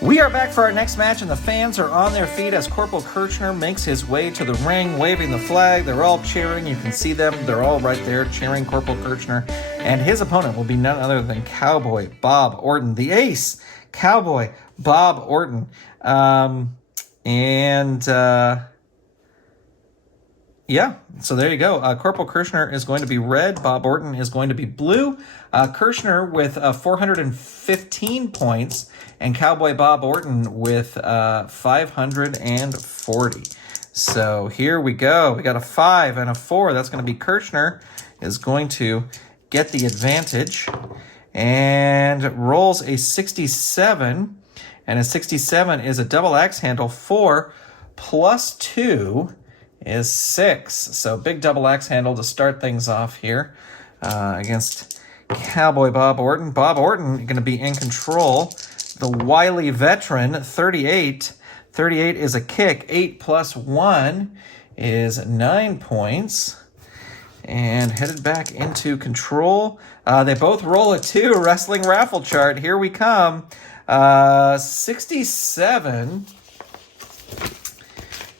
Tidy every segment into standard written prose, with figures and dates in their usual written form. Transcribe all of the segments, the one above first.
We are back for our next match, and the fans are on their feet as Corporal Kirchner makes his way to the ring, waving the flag. They're all cheering. You can see them. They're all right there cheering Corporal Kirchner. And his opponent will be none other than Cowboy Bob Orton, the ace, Cowboy Bob Orton. Yeah, so there you go. Corporal Kirchner is going to be red. Bob Orton is going to be blue. Kirchner with 415 points, and Cowboy Bob Orton with 540. So here we go. We got a 5 and a 4. That's going to be Kirchner is going to get the advantage and rolls a 67. And a 67 is a double axe handle. 4 plus 2 is 6. So big double axe handle to start things off here against Cowboy Bob Orton. Bob Orton going to be in control. The wily veteran, 38. 38 is a kick. 8 plus 1 is 9 points. And headed back into control. They both roll a 2. Wrestling raffle chart. Here we come. 67.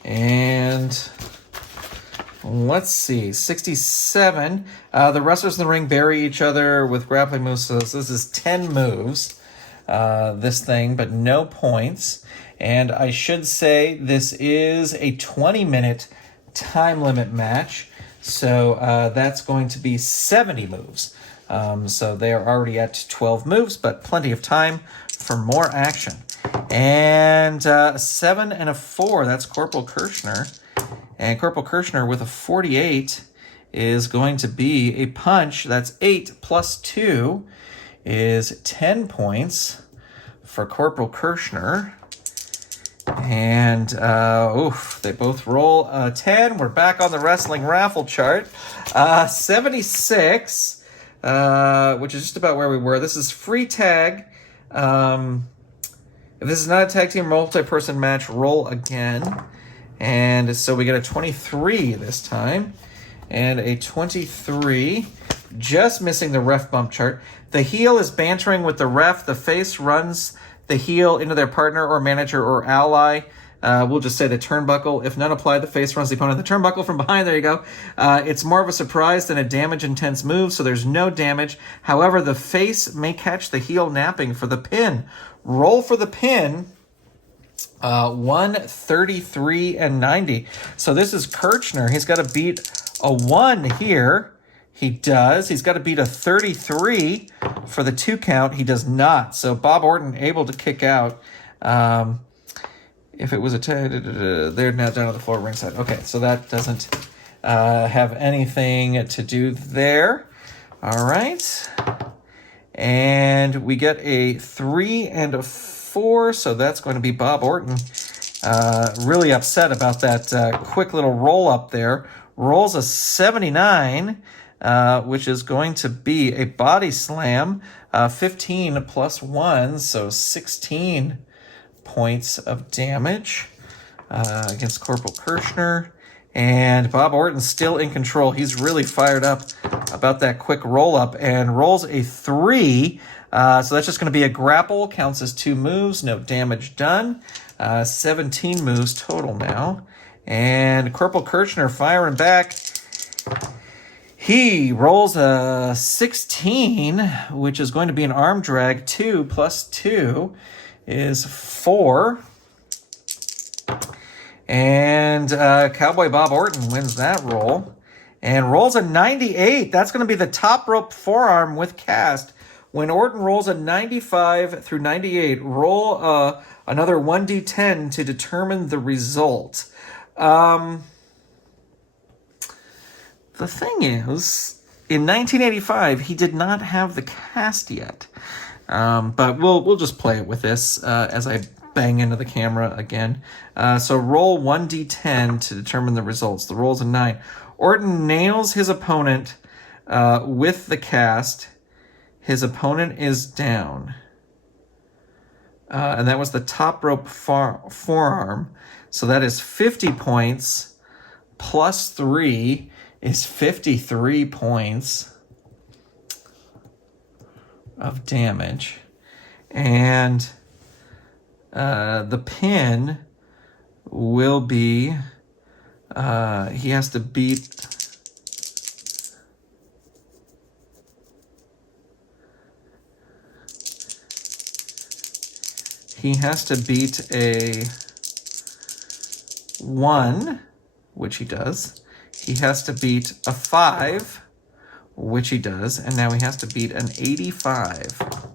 And let's see, 67. The wrestlers in the ring bury each other with grappling moves. So this is 10 moves, this thing, but no points. And I should say this is a 20-minute time limit match. So that's going to be 70 moves. So they are already at 12 moves, but plenty of time for more action. And 7 and a 4, that's Corporal Kirchner. And Corporal Kirchner with a 48 is going to be a punch. That's 8 plus 2 is 10 points for Corporal Kirchner. And, they both roll 10. We're back on the wrestling raffle chart. 76, which is just about where we were. This is free tag. If this is not a tag team multi-person match, roll again. And so we get a 23 this time. And a 23, just missing the ref bump chart. The heel is bantering with the ref. The face runs the heel into their partner or manager or ally. We'll just say the turnbuckle. If none apply, the face runs the opponent the turnbuckle from behind. There you go. It's more of a surprise than a damage-intense move, so there's no damage. However, the face may catch the heel napping for the pin. Roll for the pin. 133 and 90. So this is Kirchner. He's got to beat a 1 here. He does. He's got to beat a 33 for the 2 count. He does not. So Bob Orton able to kick out. If it was a they're now down on the floor ringside. Okay, so that doesn't have anything to do there. All right. And we get a 3 and a 4, so that's going to be Bob Orton. Really upset about that quick little roll up there. Rolls a 79, which is going to be a body slam. 15 plus 1, so 16 points of damage against Corporal Kirchner. And Bob Orton's still in control. He's really fired up about that quick roll-up and rolls a 3. So that's just going to be a grapple. Counts as 2 moves. No damage done. 17 moves total now. And Corporal Kirchner firing back. He rolls a 16, which is going to be an arm drag. 2 plus 2 is 4. And Cowboy Bob Orton wins that roll and rolls a 98. That's going to be the top rope forearm with cast. When Orton rolls a 95 through 98, roll another 1d10 to determine the result. The thing is, in 1985, he did not have the cast yet. But we'll just play it with this as I bang into the camera again. So roll 1d10 to determine the results. The roll's a 9. Orton nails his opponent with the cast. His opponent is down. And that was the top rope forearm. So that is 50 points plus 3 is 53 points of damage. And the pin will be, he has to beat, a 1, which he does. He has to beat a 5, which he does. And now he has to beat an 85,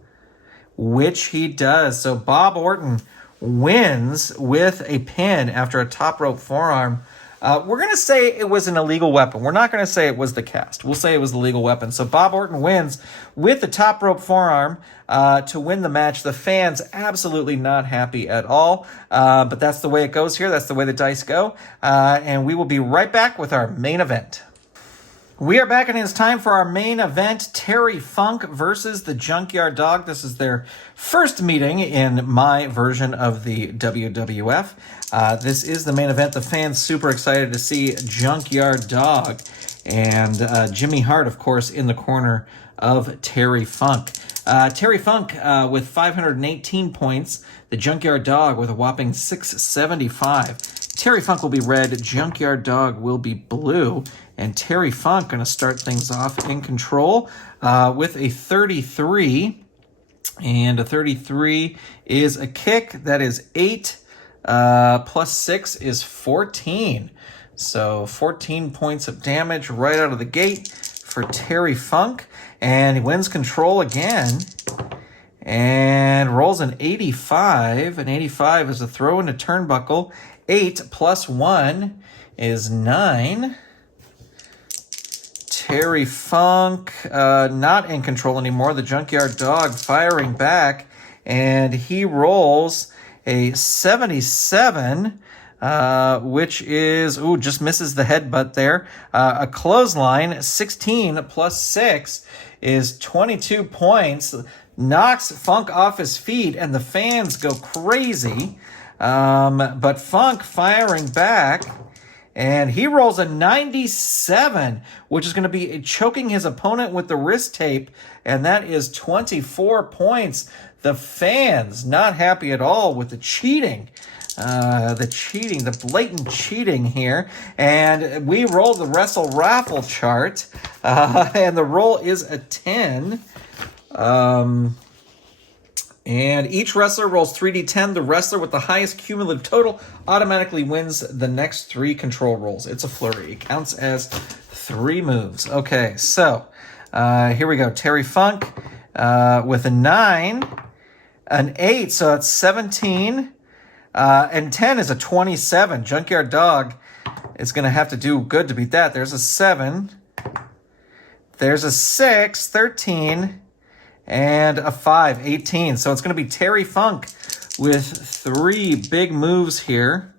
which he does. So Bob Orton wins with a pin after a top rope forearm. We're going to say it was an illegal weapon. We're not going to say it was the cast. We'll say it was the legal weapon. So Bob Orton wins with the top rope forearm to win the match. The fans absolutely not happy at all. But that's the way it goes here. That's the way the dice go. And we will be right back with our main event. We are back, and it's time for our main event, Terry Funk versus the Junkyard Dog. This is their first meeting in my version of the WWF. This is the main event. The fans super excited to see Junkyard Dog. And Jimmy Hart, of course, in the corner of Terry Funk. Terry Funk with 518 points. The Junkyard Dog with a whopping 675. Terry Funk will be red, Junkyard Dog will be blue, and Terry Funk going to start things off in control with a 33, and a 33 is a kick. That is 8, plus 6 is 14. So 14 points of damage right out of the gate for Terry Funk, and he wins control again. And rolls an 85. An 85 is a throw into turnbuckle. 8 plus 1 is 9. Terry Funk not in control anymore. The Junkyard Dog firing back. And he rolls a 77, which is, just misses the headbutt there. A clothesline. 16 plus 6 is 22 points. Knocks Funk off his feet, and the fans go crazy. But Funk firing back, and he rolls a 97, which is going to be choking his opponent with the wrist tape, and that is 24 points. The fans not happy at all with the cheating. The blatant cheating here. And we roll the Wrestle Raffle chart, and the roll is a 10. And each wrestler rolls 3d10. The wrestler with the highest cumulative total automatically wins the next 3 control rolls. It's a flurry. It counts as 3 moves. Okay, so here we go. Terry Funk with a 9, an 8, so that's 17, and 10 is a 27. Junkyard Dog is going to have to do good to beat that. There's a 7. There's a 6, 13. And a 5, 18. So it's going to be Terry Funk with 3 big moves here.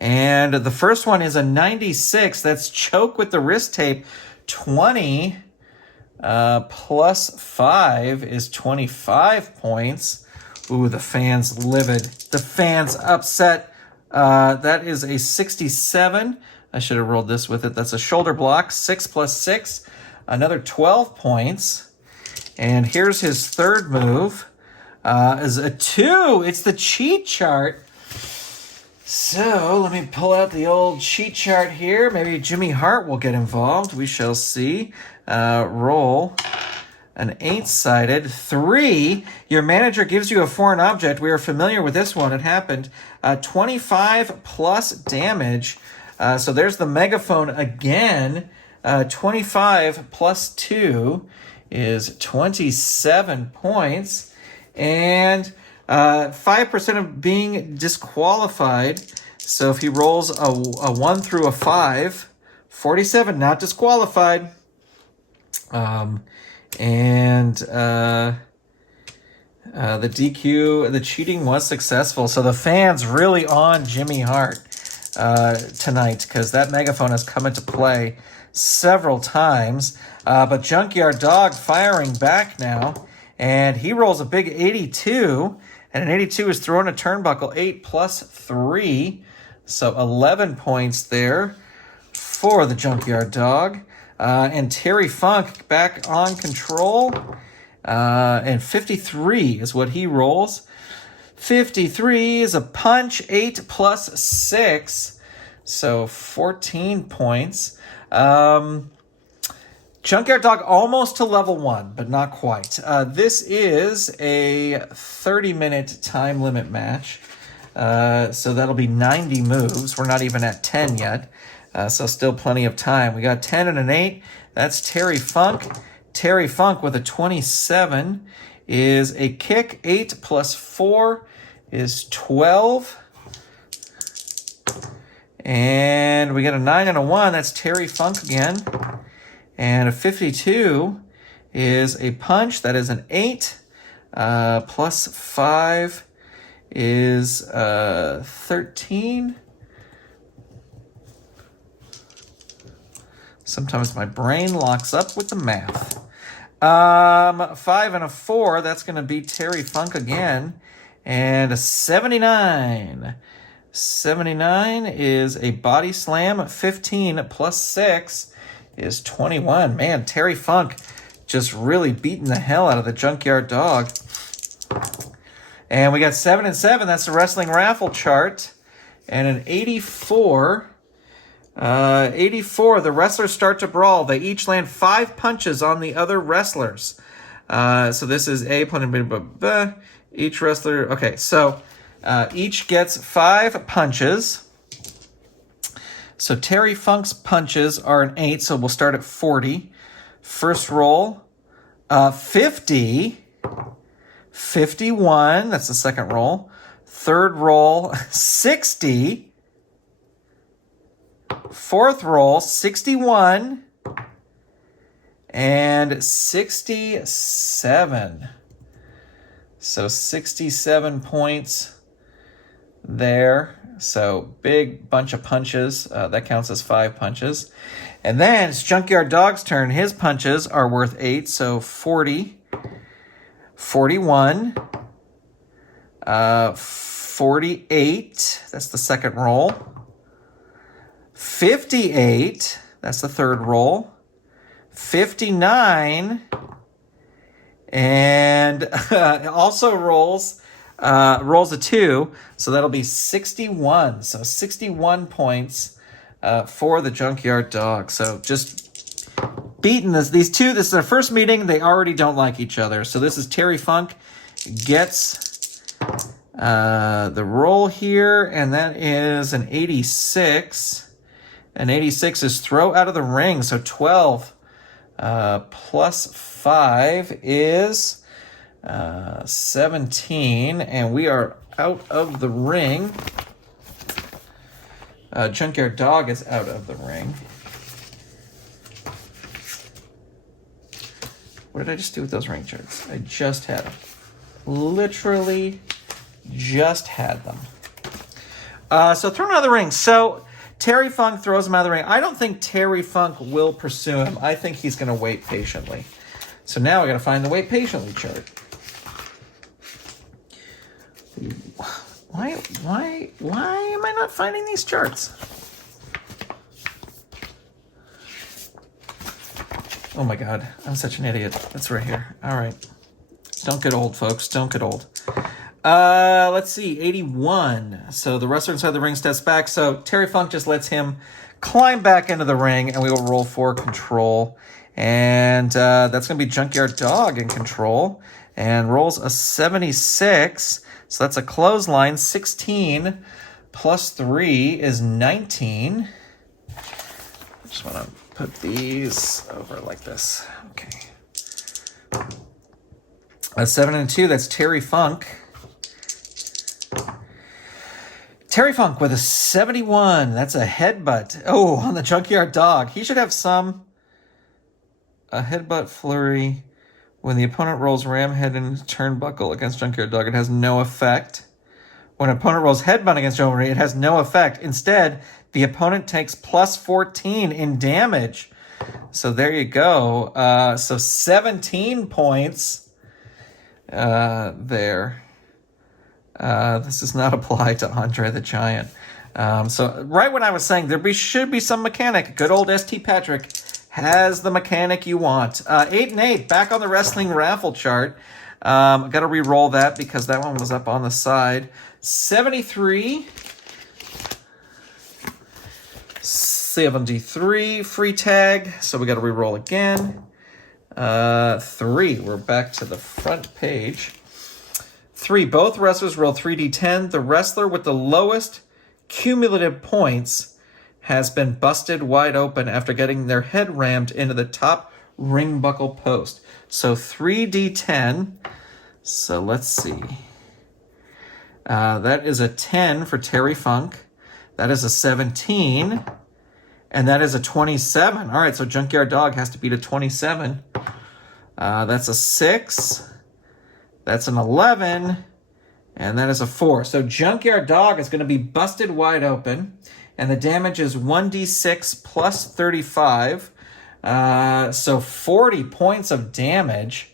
And the first one is a 96. That's choke with the wrist tape. 20 plus 5 is 25 points. Ooh, the fans livid. The fans upset. That is a 67. I should have rolled this with it. That's a shoulder block. 6 plus 6. Another 12 points. And here's his third move, is a 2. It's the cheat chart. So let me pull out the old cheat chart here. Maybe Jimmy Hart will get involved. We shall see. Roll an 8-sided 3. Your manager gives you a foreign object. We are familiar with this one. It happened. 25 plus damage. So there's the megaphone again. 25 plus 2 is 27 points, and 5% of being disqualified. So if he rolls a 1 through a 5, 47, not disqualified. The DQ, the cheating was successful. So the fans really on Jimmy Hart tonight, because that megaphone has come into play several times. But Junkyard Dog firing back now, and he rolls a big 82, and an 82 is thrown a turnbuckle. 8 plus 3, so 11 points there for the Junkyard Dog. And Terry Funk back on control, and 53 is what he rolls. 53 is a punch, 8 plus 6, so 14 points. Junkyard Dog almost to level 1, but not quite. This is a 30-minute time limit match, so that'll be 90 moves. We're not even at 10 yet, so still plenty of time. We got 10 and an 8. That's Terry Funk. Terry Funk with a 27 is a kick. 8 plus 4 is 12. And we got a 9 and a 1. That's Terry Funk again. And a 52 is a punch. That is an 8. Plus 5 is 13. Sometimes my brain locks up with the math. 5 and a 4, that's going to be Terry Funk again. And a 79. 79 is a body slam. 15 plus 6 is 21. Man, Terry Funk just really beating the hell out of the Junkyard Dog. And we got 7 and 7. That's the wrestling raffle chart. And an 84. 84, the wrestlers start to brawl. They each land 5 punches on the other wrestlers. So this is each wrestler. Okay, so each gets 5 punches. So Terry Funk's punches are an 8, so we'll start at 40. First roll, 50. 51, that's the second roll. Third roll, 60. Fourth roll, 61. And 67. So 67 points there. So big bunch of punches. That counts as 5 punches. And then it's Junkyard Dog's turn. His punches are worth 8. So 40. 41. 48. That's the second roll. 58. That's the third roll. 59. And also rolls a 2, so that'll be 61. So 61 points for the Junkyard Dog. So just beating these two. This is their first meeting. They already don't like each other. So this is Terry Funk gets the roll here, and that is an 86. An 86 is throw out of the ring. So 12 plus 5 is 17, and we are out of the ring. Junkyard Dog is out of the ring. What did I just do with those ring charts? I just had them. Literally just had them. So throw him out of the ring. So Terry Funk throws him out of the ring. I don't think Terry Funk will pursue him. I think he's going to wait patiently. So now I got to find the wait patiently chart. Why am I not finding these charts? Oh my God, I'm such an idiot. It's right here. All right. Don't get old, folks. Don't get old. Let's see, 81. So the wrestler inside the ring steps back. So Terry Funk just lets him climb back into the ring, and we will roll for control. And that's going to be Junkyard Dog in control. And rolls a 76. So that's a clothesline. 16 plus 3 is 19. I just want to put these over like this. Okay. 7 and 2, that's Terry Funk. Terry Funk with a 71. That's a headbutt. Oh, on the Junkyard Dog. He should have a headbutt flurry. When the opponent rolls ram head in turnbuckle against Junkyard Dog, it has no effect. When an opponent rolls headbutt against Junkyard Dog, it has no effect. Instead, the opponent takes plus 14 in damage. So there you go. So 17 points there. This does not apply to Andre the Giant. So right when I was saying should be some mechanic, good old ST Patrick has the mechanic you want. 8 and 8, back on the wrestling raffle chart. Got to re-roll that because that one was up on the side. 73. 73 free tag, so we got to re-roll again. 3, we're back to the front page. 3, both wrestlers roll 3d10. The wrestler with the lowest cumulative points has been busted wide open after getting their head rammed into the top ring buckle post. So 3d10. So let's see. That is a 10 for Terry Funk. That is a 17. And that is a 27. All right, so Junkyard Dog has to beat a 27. That's a 6. That's an 11. And that is a 4. So Junkyard Dog is going to be busted wide open. And the damage is 1d6 plus 35. So 40 points of damage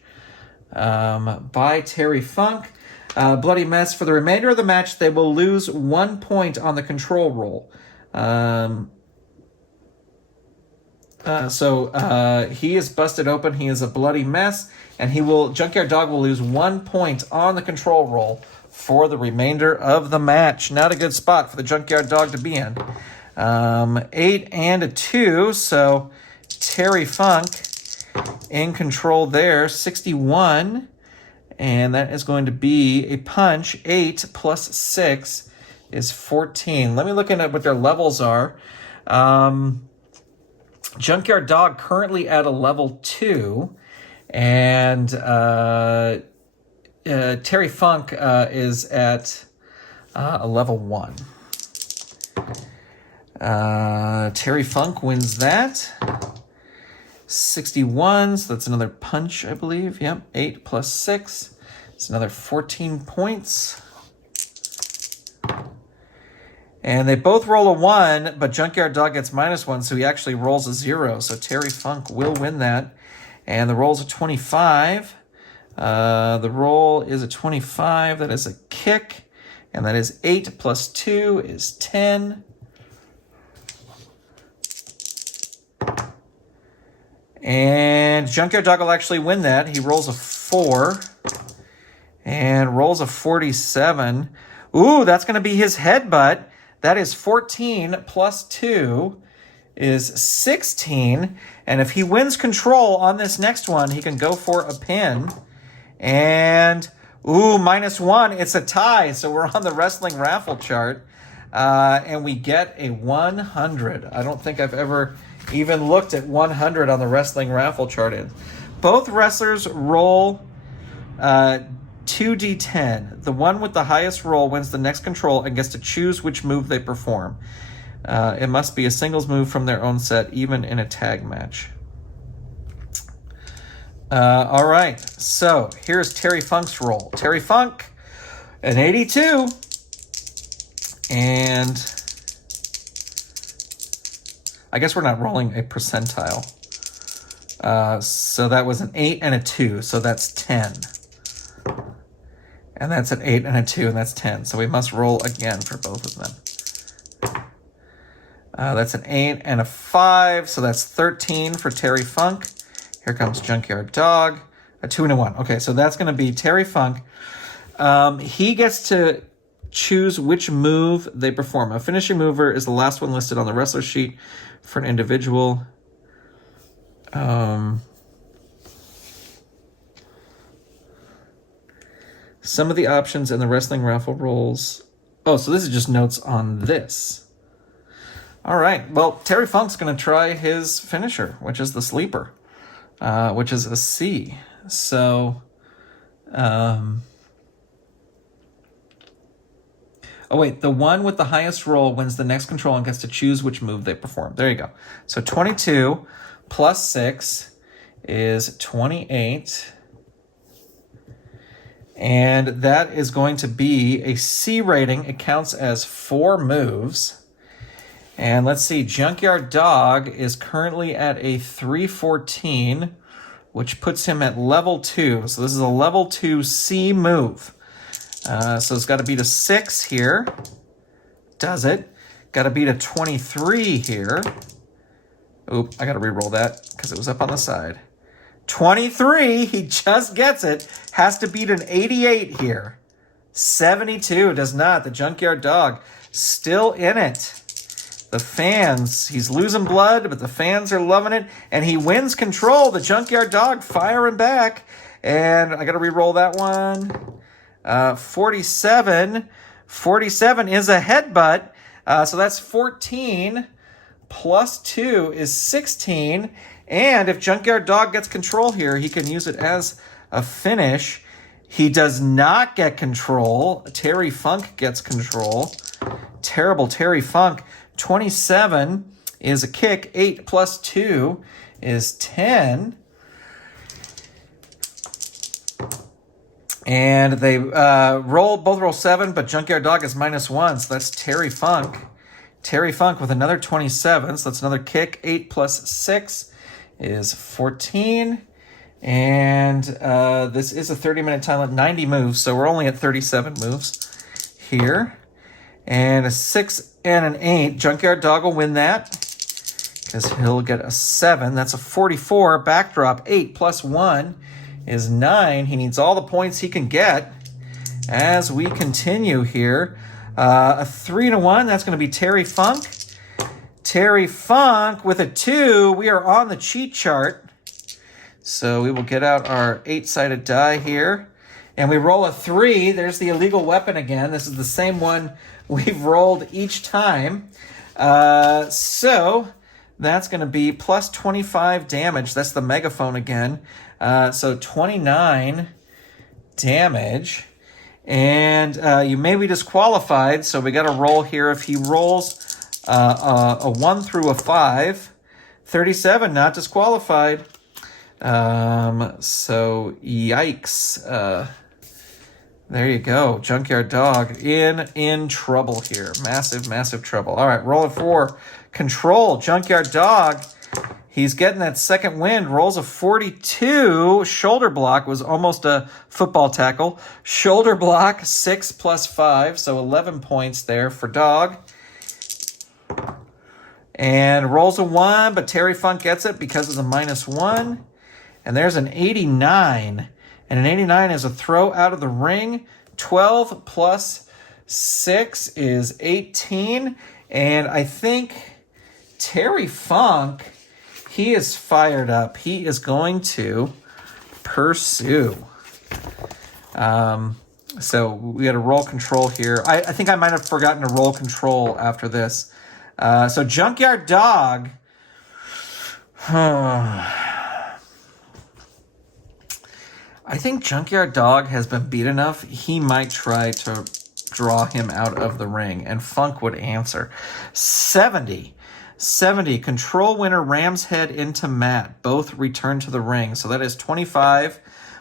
by Terry Funk. Bloody Mess. For the remainder of the match, they will lose 1 point on the control roll. So he is busted open. He is a bloody mess, and Junkyard Dog will lose 1 point on the control roll for the remainder of the match. Not a good spot for the Junkyard Dog to be in. 8 and a 2, so Terry Funk in control there. 61, and that is going to be a punch. 8 plus 6 is 14. Let me look at what their levels are. Junkyard Dog currently at a level 2, and Terry Funk is at a level 1. Terry Funk wins that. 61, so that's another punch, I believe. Yep, 8 plus 6. It's another 14 points. And they both roll a 1, but Junkyard Dog gets -1, so he actually rolls a 0. So Terry Funk will win that. And the roll's a 25. The roll is a 25. That is a kick. And that is 8 plus 2 is 10. And Junkyard Dog will actually win that. He rolls a 4. And rolls a 47. Ooh, that's going to be his headbutt. That is 14 plus 2 is 16. And if he wins control on this next one, he can go for a pin. And, ooh, -1. It's a tie. So we're on the wrestling raffle chart. And we get a 100. I don't think I've ever even looked at 100 on the wrestling raffle chart. Both wrestlers roll 2d10. The one with the highest roll wins the next control and gets to choose which move they perform. It must be a singles move from their own set, even in a tag match. All right, so here's Terry Funk's roll. Terry Funk, an 82. And I guess we're not rolling a percentile. So that was an 8 and a 2, so that's 10. And that's an 8 and a 2, and that's 10. So we must roll again for both of them. That's an 8 and a 5, so that's 13 for Terry Funk. Here comes Junkyard Dog. A 2 and a 1. Okay, so that's going to be Terry Funk. He gets to choose which move they perform. A finishing mover is the last one listed on the wrestler sheet for an individual. Some of the options in the wrestling raffle rolls. Oh, so this is just notes on this. All right. Well, Terry Funk's going to try his finisher, which is the sleeper, which is a C. So, oh, wait. The one with the highest roll wins the next control and gets to choose which move they perform. There you go. So 22 plus 6 is 28. And that is going to be a C rating. It counts as 4 moves. And let's see, Junkyard Dog is currently at a 314, which puts him at level 2. So this is a level 2 C move. So it's got to beat a 6 here. Does it? Got to beat a 23 here. Oop, I got to re-roll that because it was up on the side. 23, he just gets it. Has to beat an 88 here. 72 does not. The Junkyard Dog still in it. The fans, he's losing blood, but the fans are loving it. And he wins control. The Junkyard Dog firing back. And I got to re-roll that one. 47. 47 is a headbutt. So that's 14. Plus 2 is 16. And if Junkyard Dog gets control here, he can use it as a finish. He does not get control. Terry Funk gets control. Terrible Terry Funk. 27 is a kick. 8 plus 2 is 10. And they both roll 7, but Junkyard Dog is -1, so that's Terry Funk. Terry Funk with another 27, so that's another kick. 8 plus 6 is 14. And this is a 30-minute time limit, 90 moves, so we're only at 37 moves here. And a 6 and an 8. Junkyard Dog will win that because he'll get a 7. That's a 44. Backdrop, 8 plus 1 is 9. He needs all the points he can get as we continue here. A 3 and a 1, that's going to be Terry Funk. Terry Funk with a 2. We are on the cheat chart. So we will get out our 8-sided die here. And we roll a 3. There's the illegal weapon again. This is the same one we've rolled each time. So that's going to be plus 25 damage. That's the megaphone again. So 29 damage. And you may be disqualified, so we got to roll here. If he rolls a 1 through a 5, 37, not disqualified. So yikes. There you go. Junkyard Dog in trouble here. Massive trouble. All right, roll it for control. Junkyard Dog, he's getting that second wind. Rolls a 42. Shoulder block was almost a football tackle. Shoulder block, 6 plus 5, so 11 points there for Dog. And rolls a 1, but Terry Funk gets it because of the -1. And there's an 89. And an 89 is a throw out of the ring. 12 plus 6 is 18. And I think Terry Funk, he is fired up. He is going to pursue. So we got to roll control here. I think I might have forgotten to roll control after this. So Junkyard Dog. I think Junkyard Dog has been beat enough. He might try to draw him out of the ring, and Funk would answer. 70. Control winner rams head into mat. Both return to the ring. So that is 25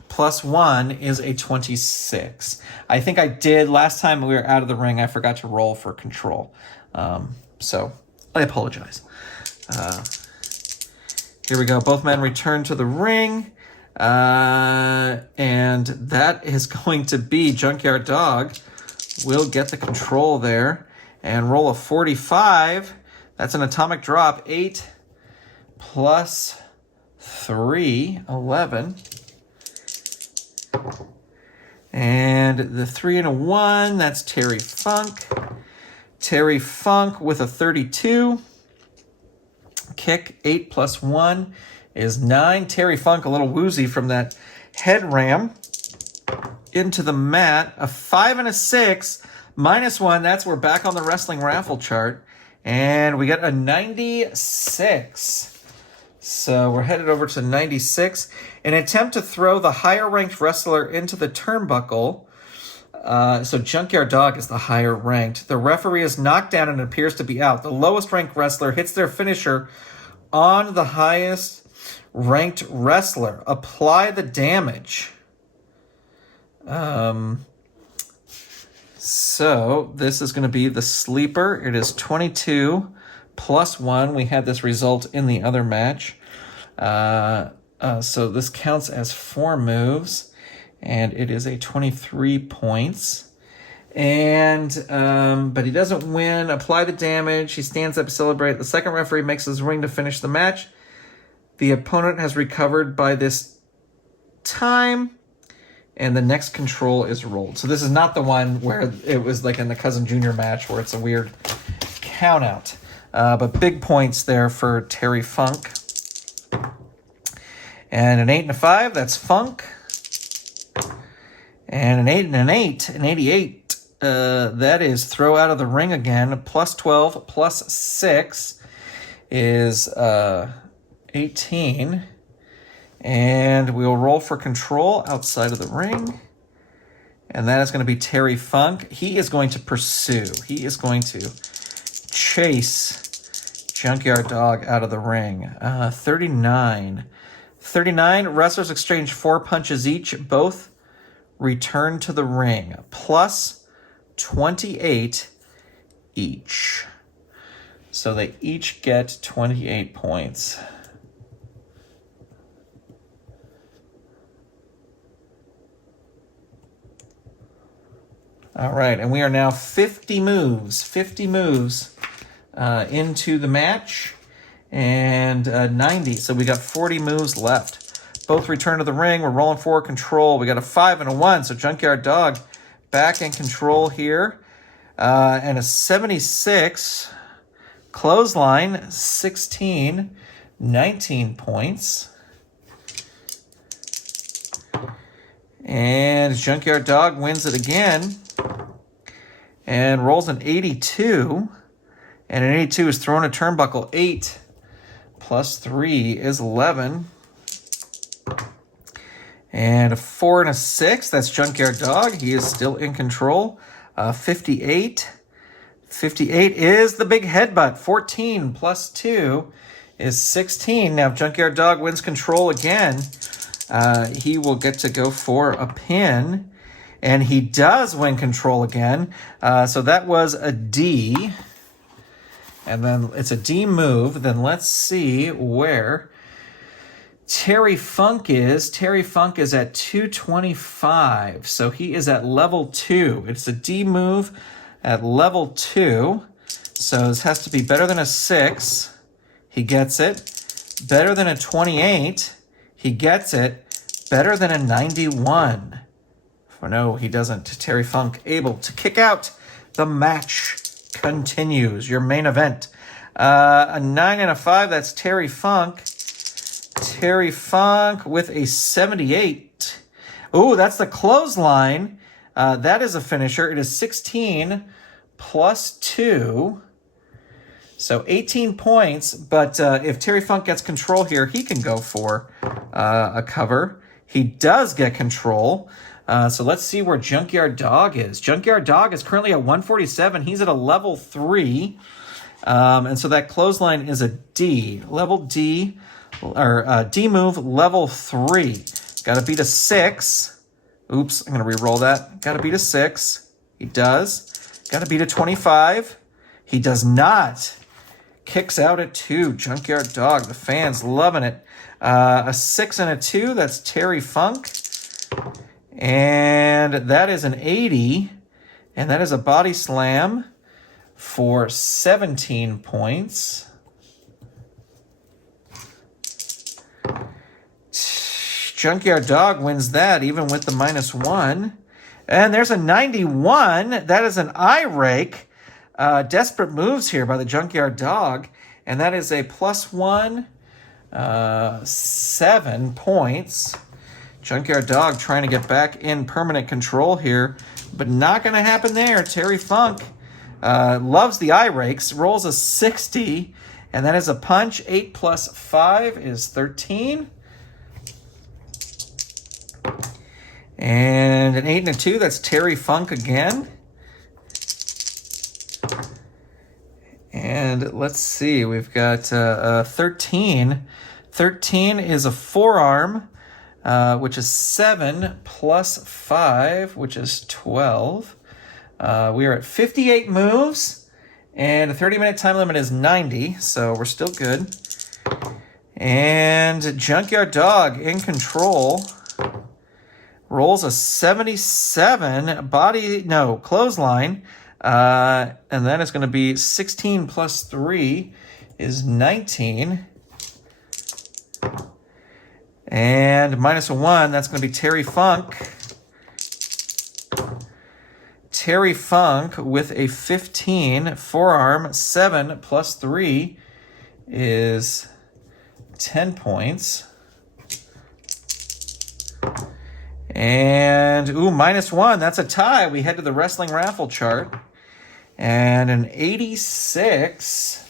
plus 1 is a 26. I think I did last time we were out of the ring. I forgot to roll for control. So I apologize. Here we go. Both men return to the ring. And that is going to be Junkyard Dog will get the control there and roll a 45. That's an atomic drop. 8 plus 3, 11. And the 3 and a 1, that's Terry Funk. Terry Funk with a 32. Kick, 8 plus 1 is 9. Terry Funk a little woozy from that head ram into the mat. A 5 and a 6, -1. That's we're back on the wrestling raffle chart. And we got a 96. So we're headed over to 96. An attempt to throw the higher ranked wrestler into the turnbuckle. So Junkyard Dog is the higher ranked. The referee is knocked down and appears to be out. The lowest ranked wrestler hits their finisher on the highest ranked wrestler. Apply the damage. So this is going to be the sleeper. It is 22 plus 1. We had this result in the other match. So this counts as 4 moves, and it is a 23 points. And but he doesn't win. Apply the damage. He stands up to celebrate. The second referee makes his ring to finish the match. The opponent has recovered by this time, and the next control is rolled. So this is not the one where it was like in the Cousin Jr. match where it's a weird count out. But big points there for Terry Funk. And an 8 and a 5, that's Funk. And an 8 and an 8, an 88, that is throw out of the ring again. Plus 12, plus 6 is 18. And we'll roll for control outside of the ring. And that is going to be Terry Funk. He is going to pursue. He is going to chase Junkyard Dog out of the ring. 39. 39, wrestlers exchange 4 punches each. Both return to the ring. Plus 28 each. So they each get 28 points. All right, and we are now 50 moves into the match, and 90. So we got 40 moves left. Both return to the ring. We're rolling forward control. We got a 5 and a 1, so Junkyard Dog back in control here. And a 76, clothesline, 16, 19 points. And Junkyard Dog wins it again and rolls an 82. And an 82 is thrown a turnbuckle. 8 plus 3 is 11. And a 4 and a 6, that's Junkyard Dog. He is still in control. 58. 58 is the big headbutt. 14 plus 2 is 16. Now, if Junkyard Dog wins control again, he will get to go for a pin. And he does win control again. So that was a D. And then it's a D move. Then let's see where Terry Funk is. Terry Funk is at 225. So he is at level 2. It's a D move at level 2. So this has to be better than a 6. He gets it. Better than a 28. He gets it. Better than a 91. Oh, no, he doesn't. Terry Funk able to kick out. The match continues. Your main event. A 9 and a 5, that's Terry Funk. Terry Funk with a 78. Oh, that's the clothesline. That is a finisher. It is 16 plus 2. So 18 points. But if Terry Funk gets control here, he can go for a cover. He does get control. So let's see where Junkyard Dog is. Junkyard Dog is currently at 147. He's at a level 3. And so that clothesline is a D. Level D, or D move, level 3. Got to beat a 6. Oops, I'm going to re-roll that. Got to beat a 6. He does. Got to beat a 25. He does not. Kicks out at 2. Junkyard Dog. The fans loving it. A 6 and a 2. That's Terry Funk. And that is an 80. And that is a body slam for 17 points. Junkyard Dog wins that even with the -1. And there's a 91. That is an eye rake. Desperate moves here by the Junkyard Dog. And that is a +1, 7 points. Junkyard Dog trying to get back in permanent control here, but not going to happen there. Terry Funk loves the eye rakes, rolls a 60, and that is a punch. 8 plus 5 is 13. And an 8 and a 2, that's Terry Funk again. And let's see, we've got 13. 13 is a forearm. Which is 7 plus 5, which is 12. We are at 58 moves, and a 30-minute time limit is 90, so we're still good. And Junkyard Dog in control. Rolls a 77, clothesline. And that is going to be 16 plus 3 is 19. And -1, that's going to be Terry Funk. Terry Funk with a 15 forearm. 7 plus 3 is 10 points. And, -1, that's a tie. We head to the wrestling raffle chart. And an 86.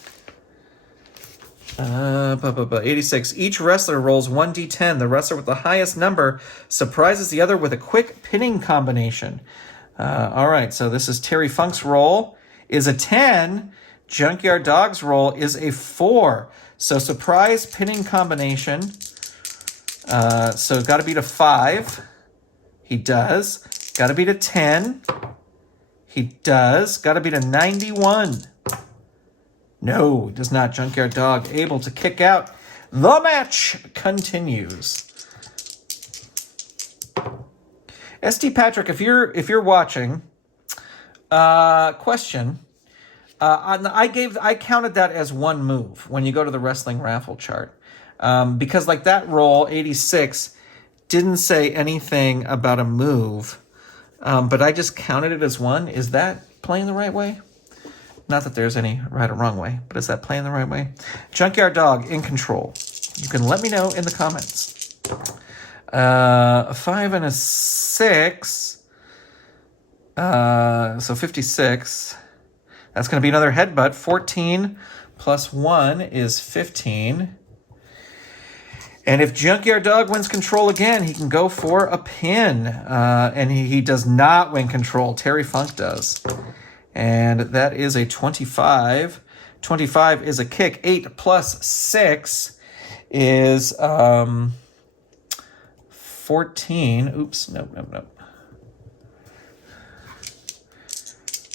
86. Each wrestler rolls 1d10. The wrestler with the highest number surprises the other with a quick pinning combination. All right, so this is Terry Funk's roll is a 10. Junkyard Dog's roll is a 4. So surprise pinning combination. So it's got to beat a 5. He does. Got to beat a 10. He does. Got to beat a 91. No, he does not. Junkyard Dog able to kick out. The match continues. ST Patrick, if you're watching, question. I counted that as one move when you go to the wrestling raffle chart, because like that roll 86 didn't say anything about a move, but I just counted it as one. Is that playing the right way? Not that there's any right or wrong way, but is that playing the right way? Junkyard Dog in control. You can let me know in the comments. A 5 and a 6. So 56. That's going to be another headbutt. 14 plus 1 is 15. And if Junkyard Dog wins control again, he can go for a pin. And he does not win control. Terry Funk does. And that is a 25. 25 is a kick. 8 plus 6 is 14. Oops, nope.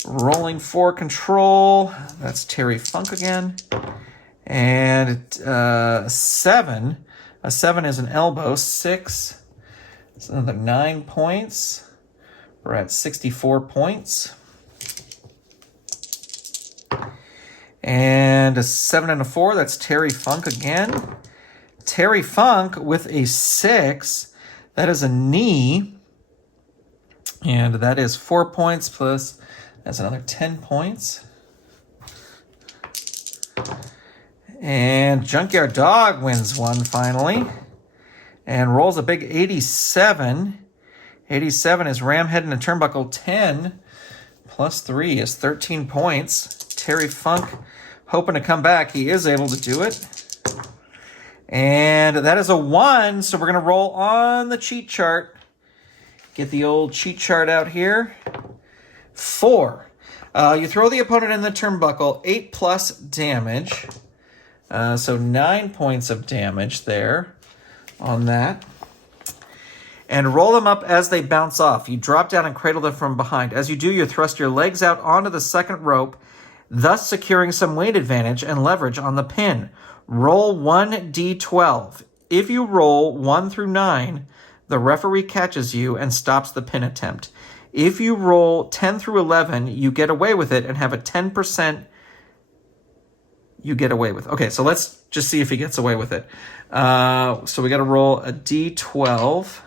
Rolling for control. That's Terry Funk again. And 7. A 7 is an elbow. 6. It's another 9 points. We're at 64 points. And a 7 and a 4. That's Terry Funk again. Terry Funk with a 6. That is a knee. And that is 4 points plus, that's another 10 points. And Junkyard Dog wins one finally. And rolls a big 87. 87 is ram head and a turnbuckle. 10 plus 3 is 13 points. Terry Funk hoping to come back. He is able to do it. And that is a 1, so we're going to roll on the cheat chart. Get the old cheat chart out here. 4. You throw the opponent in the turnbuckle. 8 plus damage. So 9 points of damage there on that. And roll them up as they bounce off. You drop down and cradle them from behind. As you do, you thrust your legs out onto the second rope, thus securing some weight advantage and leverage on the pin. Roll 1d12. If you roll 1 through 9, the referee catches you and stops the pin attempt. If you roll 10 through 11, you get away with it and have a 10% you get away with. Okay, so let's just see if he gets away with it. So we got to roll a d12.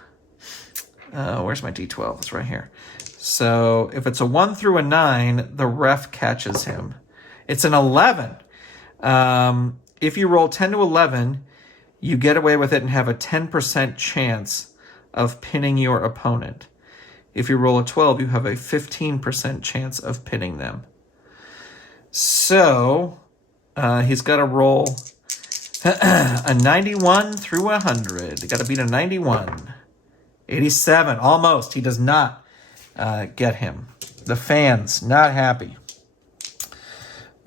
Where's my d12? It's right here. So if it's a 1 through a 9, the ref catches him. It's an 11. If you roll 10 to 11, you get away with it and have a 10% chance of pinning your opponent. If you roll a 12, you have a 15% chance of pinning them. So he's got to roll a 91 through 100. You got to beat a 91. 87, almost. He does not get him. The fans, not happy.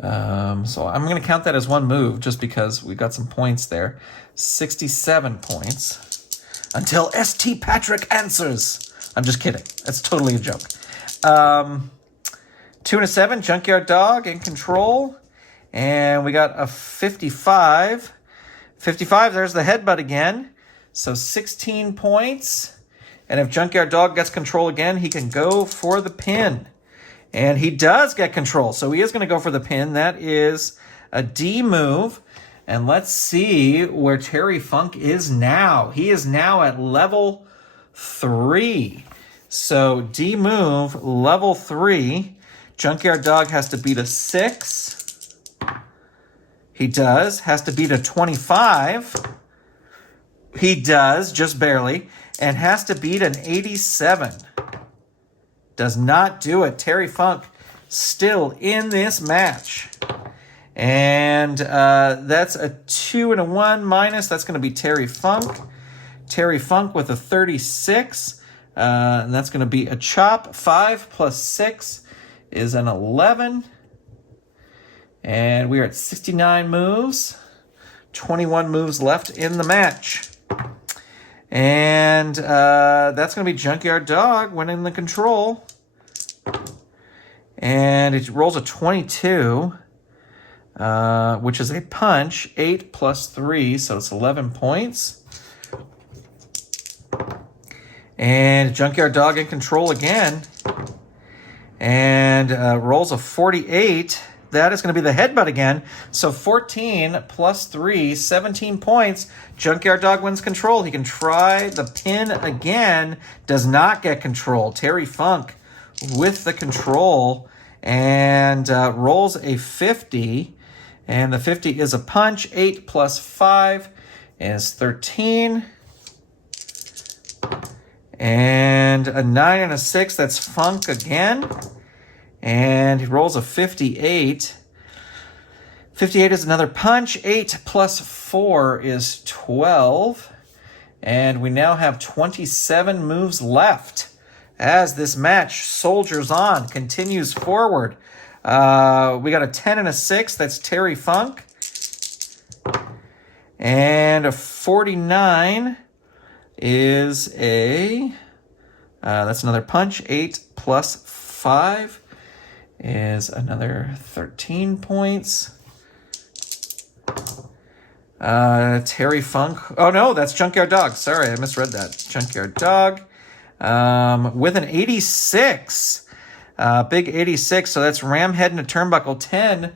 So I'm going to count that as one move just because we got some points there. 67 points. Until ST Patrick answers. I'm just kidding. That's totally a joke. 2 and a 7, Junkyard Dog in control. And we got a 55. 55, there's the headbutt again. So 16 points. And if Junkyard Dog gets control again, he can go for the pin. And he does get control. So he is going to go for the pin. That is a D move. And let's see where Terry Funk is now. He is now at level 3. So D-move, level 3. Junkyard Dog has to beat a 6. He does. Has to beat a 25. He does, just barely. And has to beat an 87. Does not do it. Terry Funk still in this match. And that's a 2 and a 1 minus. That's going to be Terry Funk. Terry Funk with a 36. And that's going to be a chop. 5 plus 6 is an 11. And we are at 69 moves. 21 moves left in the match. And that's going to be Junkyard Dog winning the control. And it rolls a 22, which is a punch. 8 plus 3, so it's 11 points. And Junkyard Dog in control again. And rolls a 48. That is going to be the headbutt again. So 14 plus 3, 17 points. Junkyard Dog wins control. He can try the pin again. Does not get control. Terry Funk with the control. And rolls a 50. And the 50 is a punch. 8 plus 5 is 13. And a 9 and a 6, that's Funk again. And he rolls a 58. 58 is another punch. 8 plus 4 is 12. And we now have 27 moves left as this match soldiers on, continues forward. We got a 10 and a 6, that's Terry Funk. And a 49 is a, that's another punch. 8 plus 5 is another 13 points. Terry Funk. Oh, no, that's Junkyard Dog. Sorry, I misread that. Junkyard Dog with an 86. Big 86, so that's ram head and a turnbuckle. 10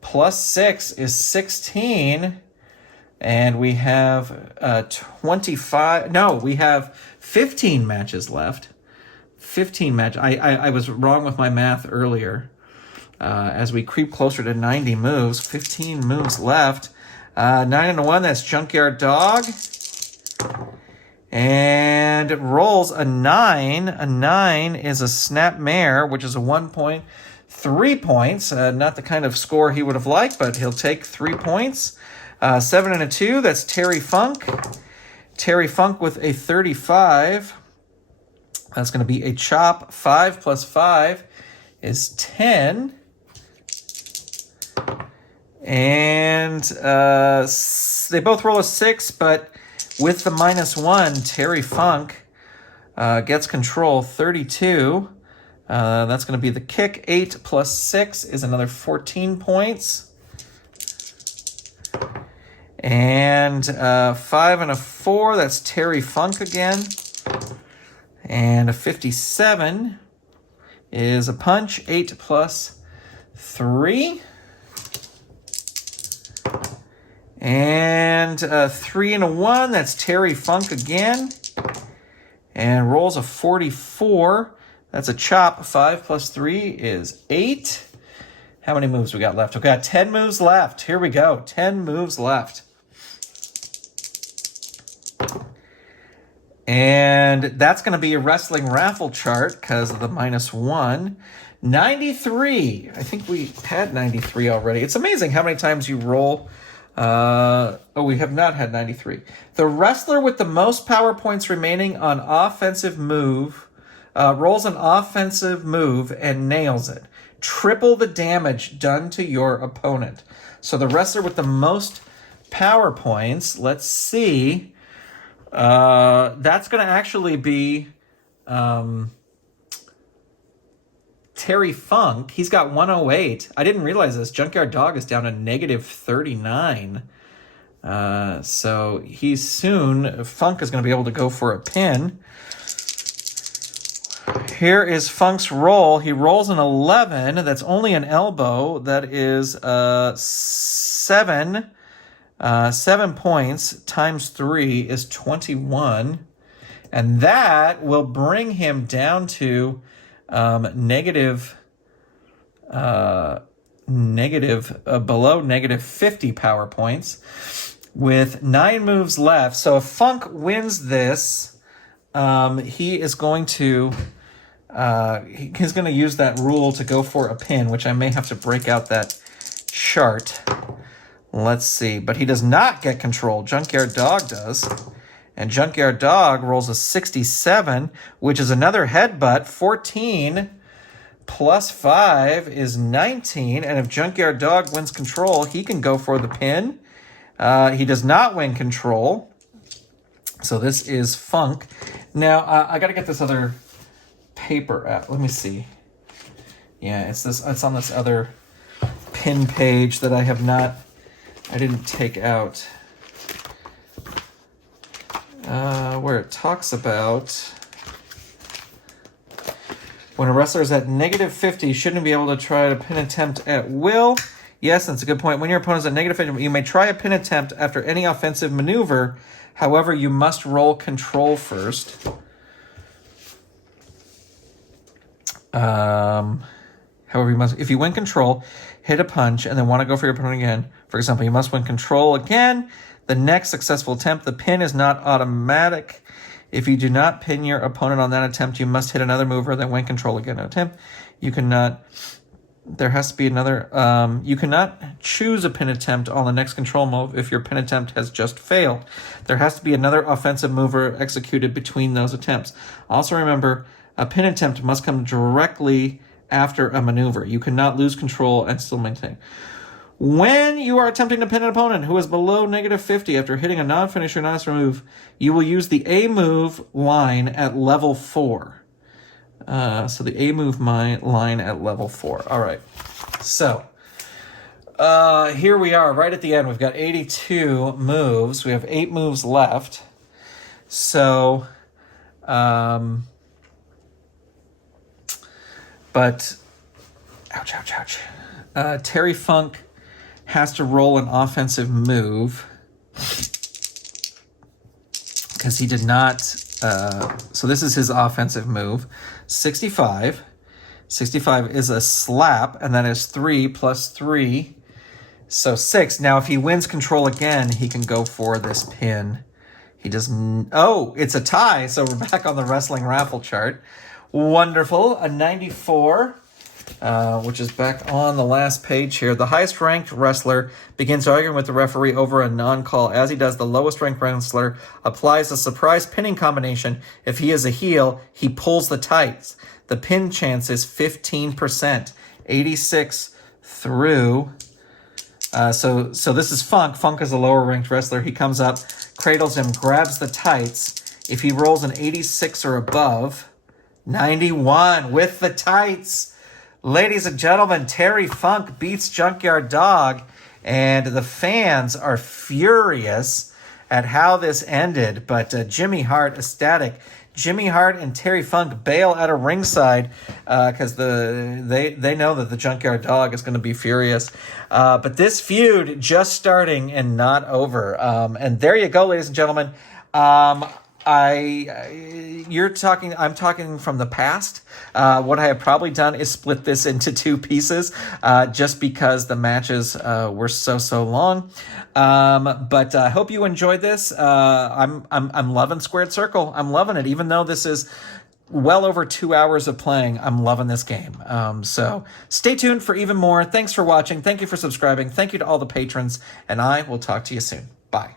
plus 6 is 16. And we have 25. No, we have 15 matches left. 15 matches. I was wrong with my math earlier. As we creep closer to 90 moves, 15 moves left. 9 and a 1, that's Junkyard Dog. And it rolls a 9. A 9 is a Snapmare, which is a 1 point. 3 points. Not the kind of score he would have liked, but he'll take 3 points. 7 and a 2, that's Terry Funk. Terry Funk with a 35. That's going to be a chop. 5 plus 5 is 10. And they both roll a 6, but with the -1, Terry Funk gets control. 32. That's going to be the kick. 8 plus 6 is another 14 points. And 5 and a 4, that's Terry Funk again. And a 57 is a punch. 8 plus 3. And 3 and a 1, that's Terry Funk again. And rolls a 44. That's a chop. 5 plus 3 is 8. How many moves we got left? We've got 10 moves left. Here we go. 10 moves left. And that's going to be a wrestling raffle chart because of the -1. 93. I think we had 93 already. It's amazing how many times you roll. We have not had 93. The wrestler with the most power points remaining on offensive move rolls an offensive move and nails it. Triple the damage done to your opponent. So the wrestler with the most power points, let's see. That's going to actually be Terry Funk. He's got 108. I didn't realize this. Junkyard Dog is down to -39. So he's soon. Funk is going to be able to go for a pin. Here is Funk's roll. He rolls an 11. That's only an elbow. That is 7. 7 points times 3 is 21. And that will bring him down to below negative 50 power points with 9 moves left. So if Funk wins this, he is going to he's going to use that rule to go for a pin, which I may have to break out that chart. Let's see. But he does not get control. Junkyard Dog does. And Junkyard Dog rolls a 67, which is another headbutt. 14 plus 5 is 19. And if Junkyard Dog wins control, he can go for the pin. He does not win control. So this is Funk. Now, I got to get this other paper out. Let me see. Yeah, it's on this other pin page that I didn't take out. Where it talks about when a wrestler is at negative 50, you shouldn't be able to try a pin attempt at will. Yes, that's a good point. When your opponent is at negative 50, you may try a pin attempt after any offensive maneuver. However, you must roll control first. However, if you win control, hit a punch, and then want to go for your opponent again. For example, you must win control again. The next successful attempt, the pin is not automatic. If you do not pin your opponent on that attempt, you must hit another mover, then win control again. Attempt. You cannot. There has to be another. You cannot choose a pin attempt on the next control move if your pin attempt has just failed. There has to be another offensive mover executed between those attempts. Also remember, a pin attempt must come directly after a maneuver. You cannot lose control and still maintain. When you are attempting to pin an opponent who is below negative 50 after hitting a non-finish or non-move, you will use the A move line at level 4. So the A move line at level 4. All right. So here we are right at the end. We've got 82 moves. We have 8 moves left. So, but, ouch, ouch, ouch. Terry Funk has to roll an offensive move because he did not. So this is his offensive move. 65. 65 is a slap, and that is 3 plus 3. So 6. Now, if he wins control again, he can go for this pin. He doesn't. Oh, it's a tie. So we're back on the wrestling raffle chart. Wonderful. A 94. Which is back on the last page here. The highest-ranked wrestler begins arguing with the referee over a non-call. As he does, the lowest-ranked wrestler applies a surprise pinning combination. If he is a heel, he pulls the tights. The pin chance is 15%. 86 through. So this is Funk. Funk is a lower-ranked wrestler. He comes up, cradles him, grabs the tights. If he rolls an 86 or above, 91 with the tights. Ladies and gentlemen, Terry Funk beats Junkyard Dog, and the fans are furious at how this ended, but Jimmy Hart ecstatic. Jimmy Hart and Terry Funk bail out of ringside because they know that the Junkyard Dog is going to be furious. But this feud just starting and not over. And there you go, ladies and gentlemen. I'm talking from the past. What I have probably done is split this into 2 pieces, just because the matches were so long. But I hope you enjoyed this. I'm loving Squared Circle. I'm loving it, even though this is well over 2 hours of playing. I'm loving this game. So stay tuned for even more. Thanks for watching. Thank you for subscribing. Thank you to all the patrons, and I will talk to you soon. Bye.